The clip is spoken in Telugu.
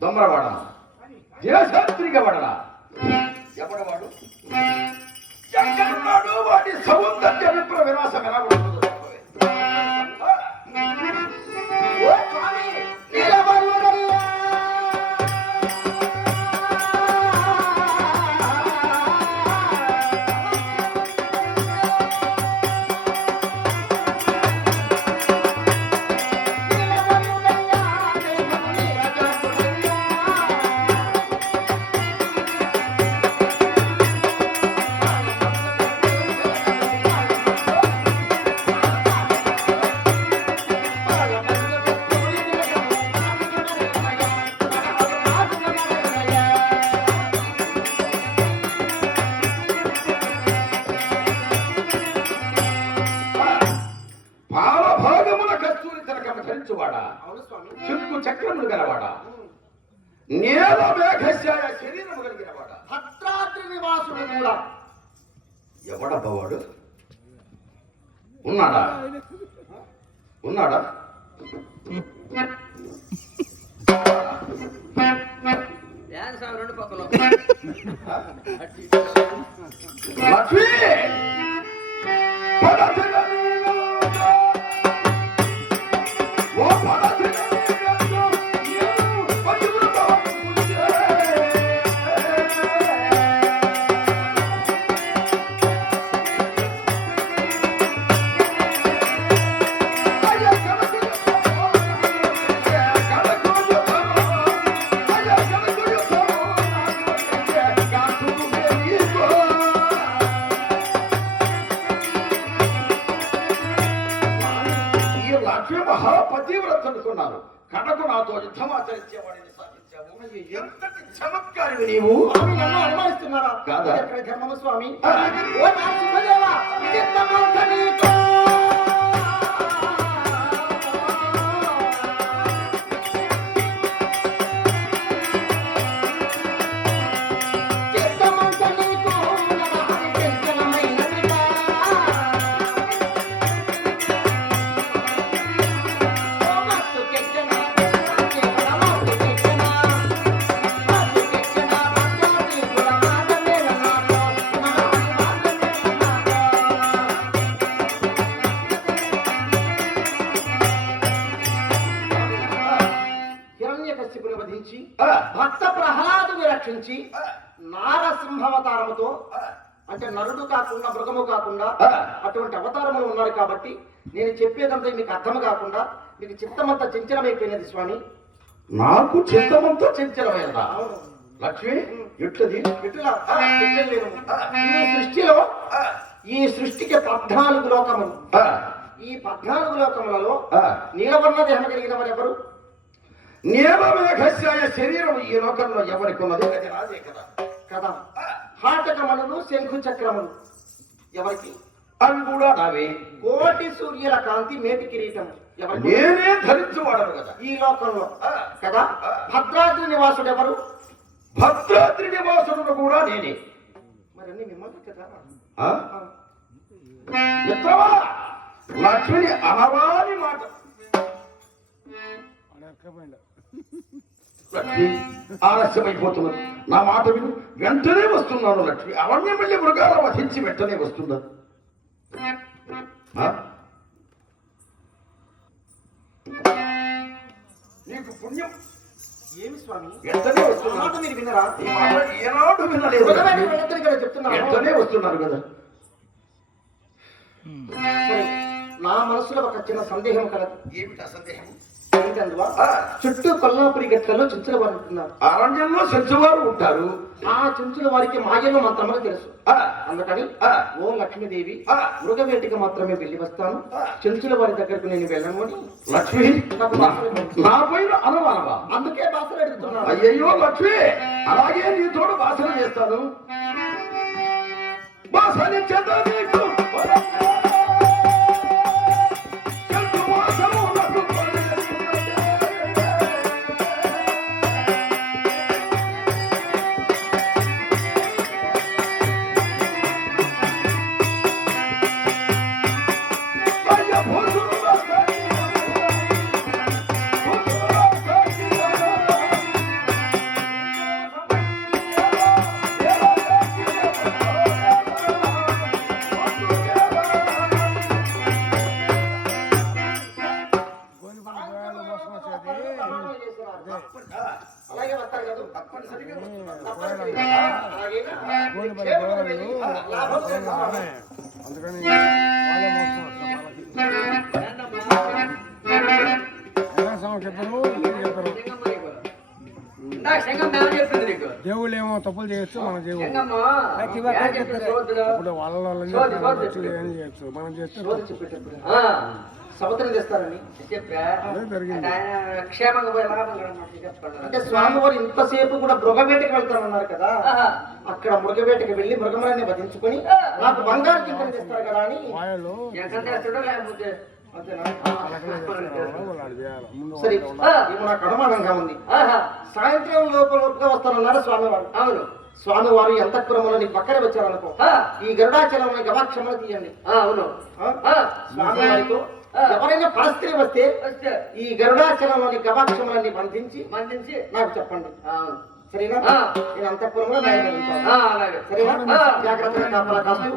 దొమ్మరవాడ దేశాత్రిక వడరా ఎవడవాడు ఎక్కడున్నాడు వాడి సౌందర్య విప్ర వినాశం ఎలా ఉంటుందో చుట్టూ చక్రములు గలవాడా నేల మేఘశాయ శరీరము కలిగినవాడా భద్రాద్రి నివాసుడు కూడా ఎవడబ్బవాడు ఉన్నాడా ఉన్నాడా రెండు పక్కల లక్ష్మీ మహాపతివ్రతనుకున్నాను కడకు నాతో యుద్ధమాచరించేవాడిని సాధించావు ఎంతటి చమత్కారివి నీవు అనుమానిస్తున్నారా కాదా ధర్మము స్వామి భక్త ప్రహ్లాదుని రక్షించి నారసింహావతారముతో అంటే నరుడు కాకుండా మృగము కాకుండా అటువంటి అవతారములు ఉన్నారు కాబట్టి నేను చెప్పేదంతా మీకు అర్థం కాకుండా మీకు చిత్తమంతా చంచలమైపోయినది స్వామి నాకు చిత్తమంతా చంచలమైనదా లక్ష్మి ఎట్లది ఎట్లా ఈ సృష్టిలో ఈ సృష్టికి 14 లోకములు ఈ 14 లోకములలో నీలవర్ణ దేహం కలిగిన వారు ఎవరు నీలమేఘశాయ శరీరం ఈ లోకంలో ఎవరికి ఉన్నది అది రాదే కదా కదా హాటకమణులు శంఖు చక్రములు ఎవరికి అవి కూడా నావే కోటి సూర్యుల కాంతి మేటి కిరీటం ఎవరు నేనే ధరించువాడను కదా ఈ లోకంలో కదా భద్రాద్రి నివాసుడు ఎవరు భద్రాద్రి నివాసుడు కూడా నేనే మరి అన్ని మిమ్మల్ని కదా మిత్రమా లక్ష్మిని అనవాని మాట లక్ష్మి ఆలస్యమైపోతున్నది నా మాట విను వెంటనే వస్తున్నాను లక్ష్మి అవన్నీ మళ్ళీ మృగాల వధించి వెంటనే వస్తున్నా నీకు పుణ్యం ఏమి స్వామి వెంటనే వస్తున్నా మీరు వినరా ఏనాడు వినలేదు చెప్తున్నా వెంటనే వస్తున్నారు కదా నా మనసులో ఒక చిన్న సందేహం కలదు ఏమిటా సందేహం చుట్టూ కొల్లాపురి గట్లలో చెంచుల వారు ఉంటున్నారు అరణ్యంలో చెంచువారు ఉంటారు ఆ చెంచుల వారికి మాయలో మంత్రమని తెలుసు అందుకని ఓ లక్ష్మీదేవి మృగవేటికి మాత్రమే వెళ్ళి వస్తాను చెంచుల వారి దగ్గరకు నేను వెళ్ళను అని లక్ష్మి నా పైన అనుమానమా అందుకే భాషలు అడుగుతున్నాను అయ్యయ్యో లక్ష్మి అలాగే నీ తోడు భాషలు చేస్తాను భాషని నీకు అలాగే వస్తారు కదా తప్పనిసరిగా వస్తున్నారు. తప్పనిసరిగా. అలాగేనా? క్షేమంగా వెళ్ళి లాభం చేస్తాను. అందుకని వాళ్ళే మోసం దేవుళ్ళు ఏమో తప్పులు చేయొచ్చు మనం చేయవచ్చు ఇప్పుడు వాళ్ళ ఏం చేయొచ్చు మనం చేస్తే సముద్రం తెస్తారని అదే జరిగింది. క్షేమంగా పోయి లాభం చెప్పండి. అంటే స్వామివారు ఇంతసేపు కూడా మృగవేటకి వెళ్తానన్నారు కదా, అక్కడ మృగవేటకి వెళ్ళి మృగములని వధించుకొని నాకు బంగారు కింద తెస్తారు కదా అని. మాయలు ఎంత చేస్తాడో లేకపోతే అంతేనా? వాళ్ళు చేయాలి ముందు సరే ఇప్పుడు నాకు అనుమానంగా ఉంది. సాయంత్రం లోపుగా వస్తానన్నారు స్వామివారు. అవును. స్వామివారు ఎంతఃపురములని పక్కన వచ్చారనుకో, ఈ గరుడాచలం గవాక్షములు తీయండి. అవును. స్వామివారితో ఎవరైనా పరస్త్రీ వస్తే ఈ గరుడాచలంలోని గవాక్షములన్నీ బంధించి నాకు చెప్పండి. సరేనా? నేను అంతఃపురంలో బయలుదేరుతాను. అలాగే. సరేనా? జాగ్రత్తగా కాపలా కాస్తూ